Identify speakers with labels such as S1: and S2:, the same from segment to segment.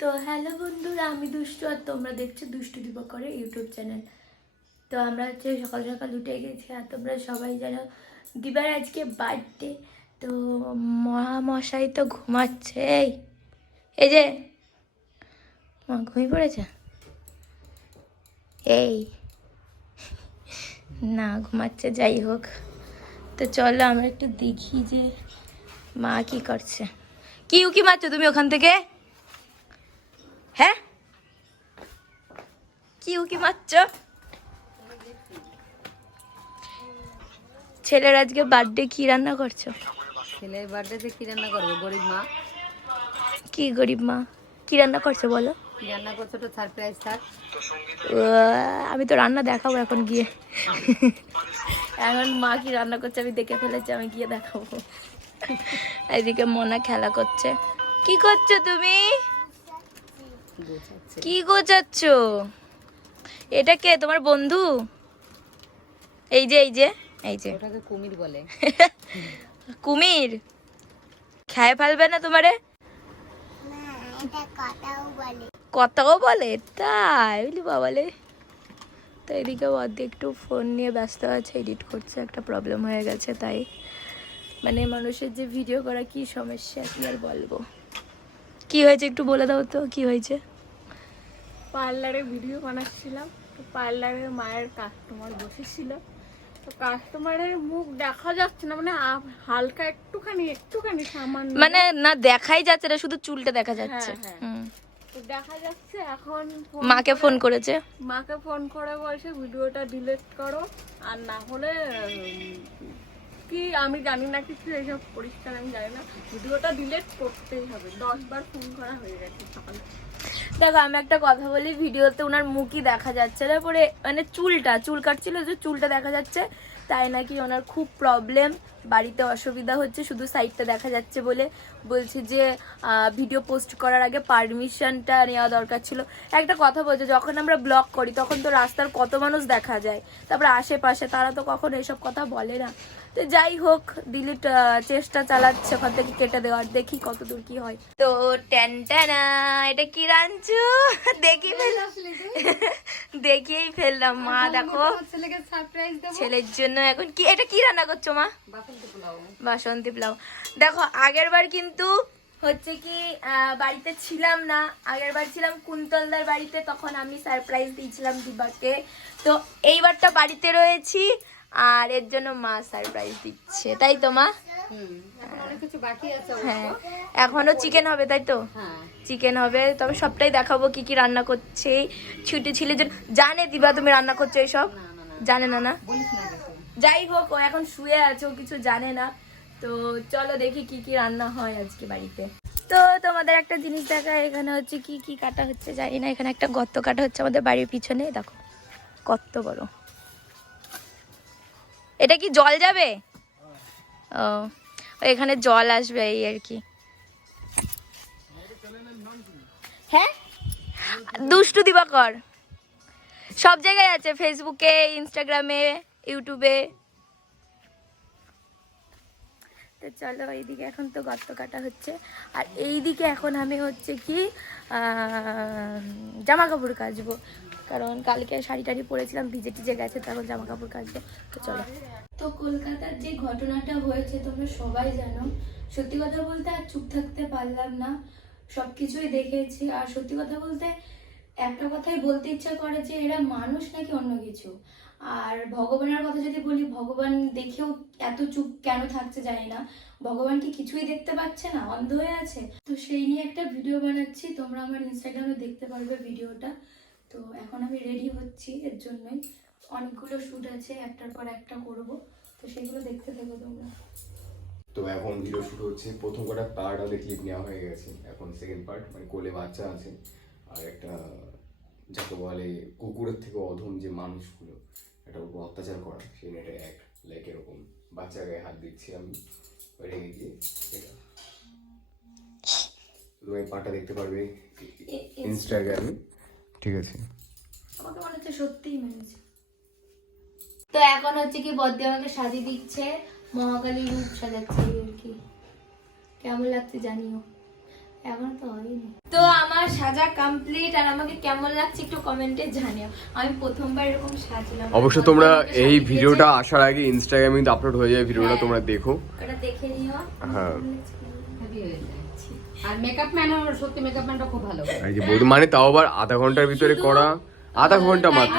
S1: তো হ্যালো বন্ধুরা, আমি দুষ্টু আর তোমরা দেখছ দুষ্টু করে ইউটিউব চ্যানেল। তো আমরা হচ্ছে সকাল সকাল উঠে গেছি আর তোমরা সবাই জানো দিবার আজকে বার্থডে, তো মহামশাই তো ঘুমাচ্ছে। এই এই যে, মা ঘুমিয়ে পড়েছে? এই, না ঘুমাচ্ছে, যাই হোক। তো চলো আমরা একটু দেখি যে মা কি করছে। কি উকি মারছো তুমি ওখান থেকে? হ্যাঁ কি উকি মারছো ছেলের আজকে বার্থডে কি রান্না করছ?
S2: ছেলের বার্থডেতে কি রান্না করব গরিব মা?
S1: কি গরিব মা? কি রান্না করছ বলো?
S2: কি রান্না করছ তো সারপ্রাইজ থাক
S1: আমি তো রান্না দেখাবো এখন গিয়ে। এখন মা কি রান্না করছে আমি দেখে ফেলেছি আমি গিয়ে দেখাবো। এদিকে মনা খেলা করছে। কি করছ তুমি? কি গোছাচ্ছ? এটা কে? তোমার বন্ধু? এই যে এই যে এই যে।
S2: ওটাকে কুমির বলে।
S1: কুমির? খায় ফেলবে না তোমারে? কথাও বলে। তাই বুঝলি বাবালে তো এদিকে বদ্দি একটু ফোন নিয়ে ব্যস্ত আছে এডিট করছে একটা প্রবলেম হয়ে গেছে তাই। মানে মানুষের যে ভিডিও করা কি সমস্যা কি আর বলব? কি হয়েছে একটু বলে দাও তো কি হয়েছে?
S3: পার্লারে ভিডিও বানাচ্ছিলাম। তো পার্লারে মায়ের কাস্টমার বসেছিল। তো কাস্টমারের মুখ দেখা যাচ্ছে না মানে হালকা একটুখানি একটুখানি সামান্য।
S1: মানে না দেখাই যাচ্ছে না শুধু চুলটা দেখা যাচ্ছে।
S3: হ্যাঁ, তো দেখা যাচ্ছে এখন
S1: মাকে ফোন করেছে?
S3: মাকে ফোন করে বলছে ভিডিওটা ডিলিট করো আর না হলে কি আমি জানি না কিছু, এইসব পরিষ্কার আমি জানি না। ভিডিওটা ডিলিট করতেই হবে। দশ বার ফোন করা হয়ে গেছে সকালে।
S1: দেখো, আমি একটা কথা বলি, ভিডিওতে ওনার মুখই দেখা যাচ্ছে না, পরে মানে চুলটা, চুল কাটছিল যে চুলটা দেখা যাচ্ছে, তাই নাকি ওনার খুব প্রবলেম বাড়িতে অসুবিধা হচ্ছে, শুধু সাইডটা দেখা যাচ্ছে বলে বলছে যে ভিডিও পোস্ট করার আগে পারমিশনটা নেওয়া দরকার ছিল। একটা কথা বলছে, যখন আমরা ব্লগ করি, তখন তো রাস্তার কত মানুষ দেখা যায়, তারপরে আশেপাশে তারা তো কখনো এসব কথা বলে না। তো যাই হোক ডিলিট চেষ্টা চালাচ্ছে ওখান থেকে কেটে দেওয়ার দেখি কত দূর কি হয়। তো ট্যান্টানা এটা কি রাঞ্চু? দেখি ফেললাম দেখিয়েই ফেললাম মা দেখো। ছেলের জন্য এখন কি এটা কি রান্না করছ মা?
S2: বাসন্তী পোলাও।
S1: দেখো আগের বার কিন্তু হচ্ছে কি বাড়িতে ছিলাম না। আগের বার ছিলাম কুন্তলদার বাড়িতে তখন আমি সারপ্রাইজ দিয়েছিলাম দিবাকে। তো এইবারটা বাড়িতে রয়েছি। আর এর জন্য মা সারপ্রাইজ দিচ্ছে তাই তো মা? হ্যাঁ এখনও চিকেন হবে তাই তো?
S2: হ্যাঁ।
S1: চিকেন হবে তবে সবটাই দেখাবো কি কি রান্না করছে ছুটি ছিল জানে দিবা তুমি রান্না করছ এইসব জানে না না? যাই হোক ও এখন শুয়ে আছে ও কিছু জানে না। তো চলো দেখি কি কি রান্না হয় আজকে বাড়িতে। তো তোমাদের একটা জিনিস দেখা এখানে হচ্ছে কি কি কাটা হচ্ছে জানি না এখানে একটা গর্ত কাটা হচ্ছে আমাদের বাড়ির পিছনে। দেখো কত বড়। এটা কি জল যাবে? ও, এখানে জল আসবে এই আর কি। হ্যাঁ? দুষ্টু দিবাকর। সব জায়গায় আছে ফেসবুকে ইনস্টাগ্রামে ইউটিউবে তো চলো এইদিকে এখন তো গর্ত কাটা হচ্ছে। আর এইদিকে এখন আমি হচ্ছে কি জামা কাপড় কাচবো। কারণ কালকে শাড়ি টাড়ি পরেছিলাম, ভিজে টিজে গেছে তখন জামা কাপড় কাচবো। তো চলো। তো কলকাতার যে ঘটনাটা হয়েছে, তোমরা সবাই জানো। সত্যি কথা বলতে আর চুপ থাকতে পারলাম না। সব কিছুই দেখেছি। আর সত্যি কথা বলতে একটা কথাই বলতে ইচ্ছা করে যে এরা মানুষ নাকি অন্য কিছু? আর ভগবানের কথা যদি বলি, ভগবান দেখেও এত চুপ কেন থাকছে জানি না। ভগবান কি কিছুই দেখতে পাচ্ছে না? অন্ধ হয়ে আছে? তো সেই নিয়ে একটা ভিডিও বানাচ্ছি। তোমরা আমার ইনস্টাগ্রামে দেখতে পারবে ভিডিওটা তো এখন আমি রেডি হচ্ছি। এর জন্যই অনেকগুলো শ্যুট আছে। একটার পর একটা করব। তো সেগুলো দেখতে থাকো তোমরা।
S4: তো এখন ভিডিও শুরু হচ্ছে। প্রথম কটা পার্ট আমাদের ক্লিপ নেওয়া হয়ে গেছে। এখন সেকেন্ড পার্ট মানে কোলে বাচ্চা আছে। আর একটা, যাকে বলে কুকুরের থেকে অধম যে মানুষগুলো একটা উপর অত্যাচার করা সেই নেটে এক লাইক এরকম। বাচ্চা গায়ে হাত দিচ্ছি আমি রেগে গিয়ে এটা। তুমি এই পার্টটা দেখতে পারবে ইনস্টাগ্রামে ঠিক আছে।
S1: আমাকে মনে হচ্ছে সত্যিই মেরেছে। তো এখন হচ্ছে কি বদ্দি আমাকে সাজিয়ে দিচ্ছে মহাকালী রূপ সাজাচ্ছে আর কি। কেমন লাগছে জানিও। তো আমার সাজা কমপ্লিট আর আমাকে কেমন লাগছে একটু কমেন্টে জানিও। আমি প্রথমবার এরকম সাজলাম।
S4: অবশ্য তোমরা এই ভিডিওটা আসার আগে ইনস্টাগ্রামে কিন্তু আপলোড হয়ে যায় ভিডিওটা
S1: হ্যাঁ।
S4: তোমরা দেখো।
S1: ওটা দেখে নিও।
S4: হ্যাঁ।
S2: আর মেকআপ ম্যানও সত্যি মেকআপ ম্যানটা খুব ভালো
S4: এই যে মানে তাও আবার আধা ঘণ্টার ভিতরে করা? আধা ঘণ্টা মাত্র।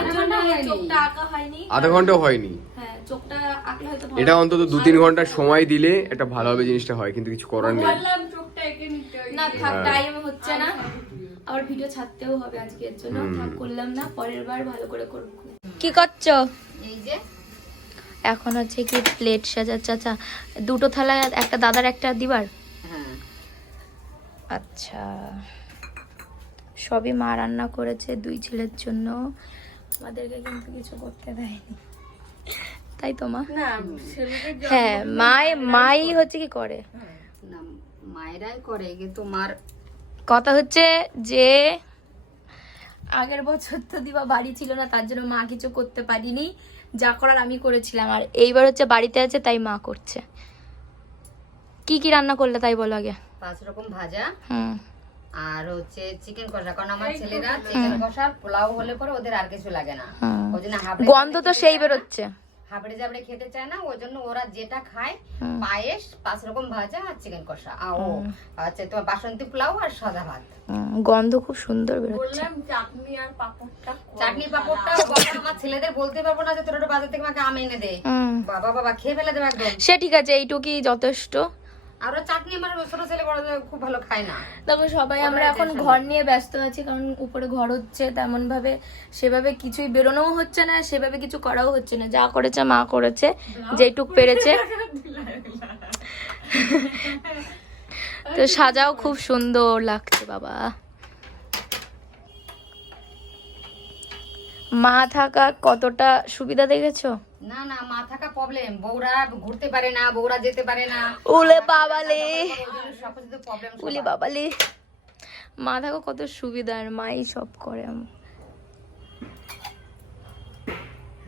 S4: আধা ঘন্টাও হয়নি।
S1: হ্যাঁ চোখটা আঁকলে হয়তো ভালো
S4: এটা অন্তত দু তিন ঘণ্টা সময় দিলে এটা ভালোভাবে জিনিসটা হয় কিন্তু কিছু করার নেই।
S3: বললাম চোখটা এঁকে নিতে। ওই
S1: না থাক
S4: হ্যাঁ।
S1: টাইম হচ্ছে না। আবার ভিডিও ছাড়তেও হবে আজকের জন্য। থাক করলাম না। পরের বার ভালো করে করব। কি করছ?
S2: এই যে।
S1: এখন হচ্ছে কি প্লেট সাজা চাচা। দুটো থালা একটা দাদার একটা দিবার?
S2: হ্যাঁ।
S1: আচ্ছা। সবই মা রান্না করেছে দুই ছেলের জন্য। আমাদেরকে কিন্তু কিছু করতে দেয়নি। তাই তো মা? হ্যাঁ মাই মাই হচ্ছে কি করে?
S2: মায়েরাই করে কিন্তু মার
S1: কথা হচ্ছে যে আগের বছর তো দিবা বাড়ি ছিল না তার জন্য মা কিছু করতে পারিনি। যা করার আমি করেছিলাম। আর এইবার হচ্ছে বাড়িতে আছে তাই মা করছে। কি কি রান্না করলে তাই বলো আগে?
S2: পাঁচ রকম ভাজা।
S1: হুম।
S2: আর হচ্ছে চিকেন কষা কারণ আমার ছেলেরা চিকেন কষা পোলাও হলে পরে ওদের আর কিছু লাগে না। ওই জন্য
S1: গন্ধ তো সেই বেরোচ্ছে।
S2: হাবড়ে জাবড়ে খেতে চায় না ওই জন্য ওরা যেটা খায়। পায়েস পাঁচ রকম ভাজা আর চিকেন কষা। আর ও আচ্ছা তোমার বাসন্তী পোলাও আর সাদা ভাত।
S1: গন্ধ খুব সুন্দর বেরোচ্ছে।
S3: বললাম চাটনি আর পাপড়টা।
S2: চাটনি পাপড়টা বাবা আমার ছেলেদের বলতে পারব না যে তোর বাজার থেকে আমাকে আম এনে দে। বাবা বাবা খেয়ে ফেলে দেবে একদম।
S1: সে ঠিক আছে এইটুকুই যথেষ্ট।
S2: আর চাটনি আমার ছোট ছেলে বড় খুব ভালো খায় না।
S1: দেখো সবাই আমরা এখন ঘর নিয়ে ব্যস্ত আছি কারণ উপরে ঘর হচ্ছে তেমন ভাবে সেভাবে কিছুই বেরোনোও হচ্ছে না সেভাবে কিছু করাও হচ্ছে না। যা করেছে মা করেছে যেটুক পেরেছে। তো সাজাও খুব সুন্দর লাগছে বাবা। মা থাকা কতটা সুবিধা দেখেছ?
S2: না না মা থাকা প্রবলেম বউরা ঘুরতে পারে না বউরা যেতে পারে না।
S1: উলে বাবালে।
S2: ওই জন্য সব কিছু প্রবলেম
S1: উলে বাবালে। মা থাকা কত সুবিধা আর মাই সব করে।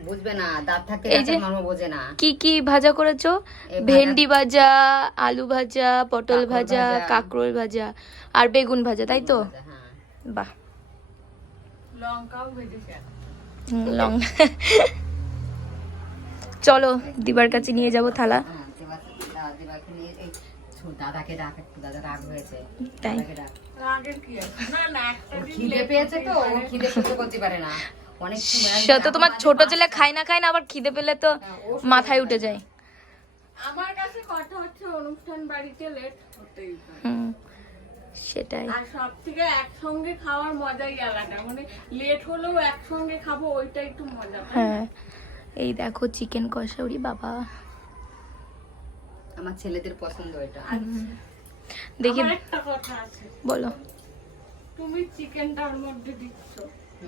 S2: বুঝবে না দাঁত
S1: এই যে-
S2: বোঝে না।
S1: কি কি ভাজা করেছ? ভেন্ডি ভাজা আলু ভাজা পটল ভাজা। কাঁকরোল ভাজা আর বেগুন ভাজা তাই তো?
S2: হ্যাঁ।
S1: বাহ।
S3: লঙ্কাও ভেজেছে।
S1: হুম, লং চলো দিবার কাছে নিয়ে যাব থালা।
S2: হ্যাঁ, দাদাকে ডাক একটু দাদা রাগ হয়েছে।
S1: তাই?
S2: খিদে পেয়েছে তো খিদে সহ্য করতে পারে না।
S1: সে তো তোমার ছোট ছেলে খায় না খায় না আবার খিদে পেলে তো মাথায় উঠে যায়।
S3: আমার কাছে কথা হচ্ছে অনুষ্ঠান বাড়িতে লেট হতেই
S1: হুম সেটাই।
S3: আর সব থেকে একসঙ্গে খাওয়ার মজাই আলাদা। মানে লেট হলেও একসঙ্গে খাব ওইটা একটু মজা।
S1: হ্যাঁ। এই দেখো চিকেন কষাউরি বাবা।
S2: আমার ছেলেদের পছন্দ এটা।
S1: দেখি।
S3: একটা কথা আছে।
S1: বলো।
S3: তুমি চিকেনটার মধ্যে দিচ্ছ।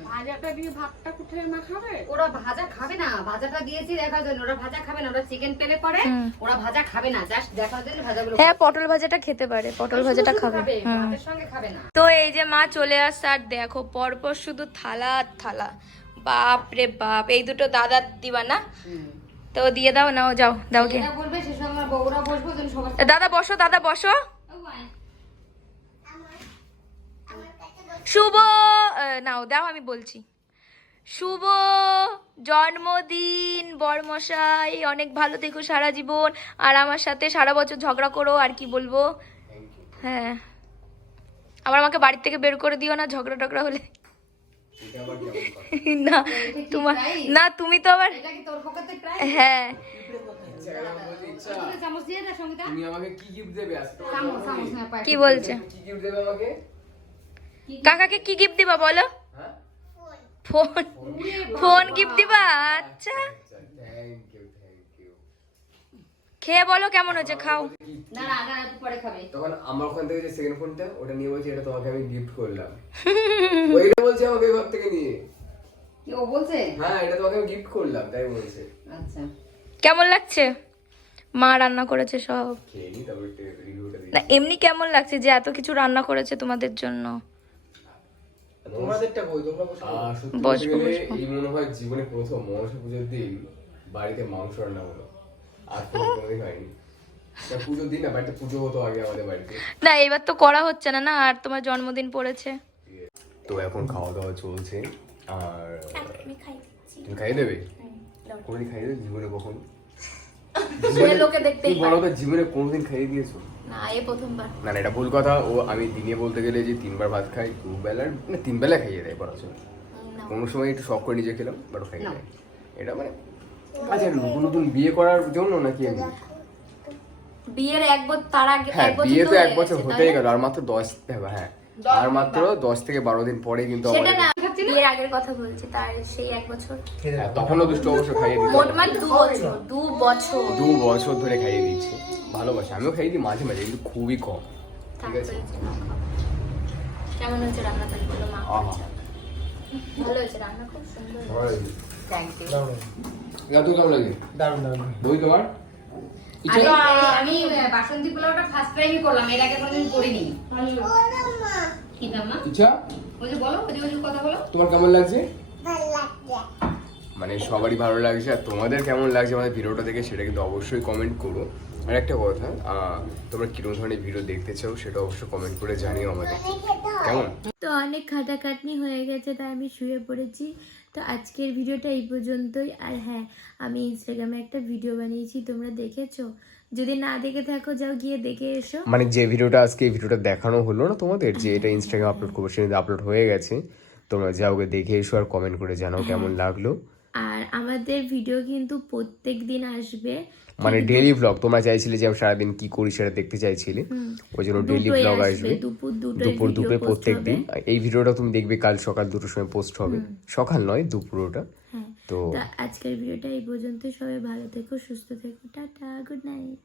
S3: ভাজাটা দিয়ে ভাতটা কোথায় মাখাবে
S2: ওরা ভাজা খাবে না। ভাজাটা দিয়েছি দেখার জন্য। ওরা ভাজা খাবে না। ওরা চিকেন পেলে পরে ওরা ভাজা খাবে না। জাস্ট দেখার জন্য ভাজাগুলো
S1: হ্যাঁ পটল ভাজাটা খেতে পারে। পটল ভাজাটা খাবে।
S2: খাবে। ভাতের সঙ্গে খাবে না।
S1: তো এই যে মা চলে আসছে আর দেখো পরপর শুধু থালা আর থালা। বাপ রে বাপ এই দুটো দাদার দিবা না তো দিয়ে দাও নাও যাও দাও কে দাদা বসো দাদা বসো। শুভ নাও দাও আমি বলছি। শুভ জন্মদিন বরমশাই অনেক ভালো দেখো সারা জীবন। আর আমার সাথে সারা বছর ঝগড়া করো আর কি বলব? হ্যাঁ। আবার আমাকে বাড়ি থেকে বের করে দিও না ঝগড়া টগড়া হলে। না তোমার না তুমি তো আবার হ্যাঁ
S2: দুটো চামচ দিয়ে দে সঙ্গীতা
S4: তুমি আমাকে কি গিফট দেবে আজকে? তোমার
S2: চামচ চামচ না পায়
S1: কি বলছে? কাকাকে কি গিফট দিবা বলো?
S4: হ্যাঁ?
S1: ফোন। ফোন। গিফট দিবা? আচ্ছা
S4: আচ্ছা থ্যাংক ইউ থ্যাংক ইউ
S1: খেয়ে বলো কেমন হয়েছে খাও।
S2: না না না পরে খাবে।
S4: তখন আমার ওখান থেকে যে সেকেন্ড ফোনটা ওটা নিয়ে বলছি এটা তোমাকে আমি গিফট করলাম। ওইটা বলছে আমাকে ঘর থেকে নিয়ে।
S2: কি ও বলছে?
S4: হ্যাঁ এটা তোমাকে আমি গিফট করলাম তাই বলছে।
S2: আচ্ছা।
S1: কেমন লাগছে? মা রান্না করেছে সব।
S4: খেয়ে নি তারপর রিভিউটা
S1: না এমনি কেমন লাগছে যে এত কিছু রান্না করেছে তোমাদের জন্য?
S5: তোমাদেরটা কই তোমরা বসে।
S1: বসবো।
S4: এই মনে হয় জীবনে প্রথম মনসা পুজোর দিন বাড়িতে মাংস রান্না হলো। আর কোনোদিন হয়নি তা দিন না বাড়িতে পুজো হতো আগে আমাদের বাড়িতে
S1: না এবার তো করা হচ্ছে না না আর তোমার জন্মদিন পড়েছে।
S4: তো এখন খাওয়া দাওয়া চলছে আর
S1: আমি খাই
S4: তুমি খাইয়ে দেবে? কোনোদিন খাইয়ে দেবে জীবনে কখন?
S1: লোকে দেখতেই
S4: বলো তো জীবনে কোনোদিন খাইয়ে দিয়েছ?
S1: না এ প্রথমবার।
S4: না না এটা ভুল কথা। ও আমি দিনে বলতে গেলে যে তিনবার ভাত খাই দু বেলার মানে তিন বেলা খাইয়ে দেয় পড়াশোনা কোনো সময় একটু শখ করে নিজে খেলাম বাট খাইয়ে দেয়। এটা মানে আচ্ছা নতুন নতুন বিয়ে করার জন্য নাকি এমনি
S1: বিয়ের এক বছর তার আগে
S4: হ্যাঁ বিয়ে তো এক বছর হতেই
S1: তাই
S4: গেল আর মাত্র দশ হ্যাঁ আর মাত্র দশ থেকে বারো দিন পরে কিন্তু
S1: সেটা না বিয়ের আগের কথা বলছি তার সেই এক বছর।
S4: হ্যাঁ, তখনও দুষ্ট অবশ্য খাইয়ে
S1: মানে দু বছর দু বছর।
S4: দু বছর ধরে খাইয়ে দিচ্ছে ভালোবাসে। আমিও খাইয়ে দিই মাঝে মাঝে কিন্তু খুবই কম ঠিক আছে।
S1: কেমন হয়েছে রান্না মা। ভালো হয়েছে রান্না খুব সুন্দর
S2: থ্যাংক ইউ
S4: কেমন লাগে?
S5: দারুণ দারুণ।
S4: দই তোমার?
S2: আমি বাসন্তী পোলাওটা ফার্স্ট টাইমই করলাম এর আগে কোনোদিন করিনি। কি দামা
S4: ইচ্ছা?
S2: ওই যে বলো ওই যে কথা বলো।
S4: তোমার কেমন লাগছে? মানে সবারই ভালো লাগছে আর তোমাদের কেমন লাগছে আমাদের ভিডিওটা দেখে সেটা কিন্তু অবশ্যই কমেন্ট করো। আর একটা কথা তোমরা কীরকম ধরনের ভিডিও দেখতে চাও সেটা অবশ্যই কমেন্ট করে জানিও আমাদের। কেমন?
S1: তো অনেক খাটাখাটনি হয়ে গেছে তাই আমি শুয়ে পড়েছি। তো আজকের ভিডিওটা এই পর্যন্তই। আর হ্যাঁ আমি ইনস্টাগ্রামে একটা ভিডিও বানিয়েছি তোমরা দেখেছ? যদি না দেখে থাকো যাও গিয়ে দেখে এসো।
S4: মানে যে ভিডিওটা আজকে এই ভিডিওটা দেখানো হলো না তোমাদের যে এটা ইনস্টাগ্রাম আপলোড করব সেটা আপলোড হয়ে গেছে। তোমরা যাও দেখে এসো আর কমেন্ট করে জানাও কেমন লাগল।
S1: আর আমাদের ভিডিও কিন্তু প্রত্যেক দিন আসবে।
S4: মানে ডেইলি ব্লগ তোমরা চাইছিলে যে সারাদিন কি করি সেটা দেখতে চাইছিলে ওই জন্য
S1: ডেইলি
S4: ব্লগ
S1: আসবে, দুপুর দুটো
S4: দুপুর দুপুরে প্রত্যেক দিন। এই ভিডিওটা তুমি দেখবে কাল সকাল দুটোর সময় পোস্ট হবে। সকাল নয় দুপুর ওটা
S1: হ্যাঁ।
S4: তো
S1: তো আজকের ভিডিওটা এই পর্যন্ত সবাই ভালো থেকো সুস্থ থেকো। Tata good night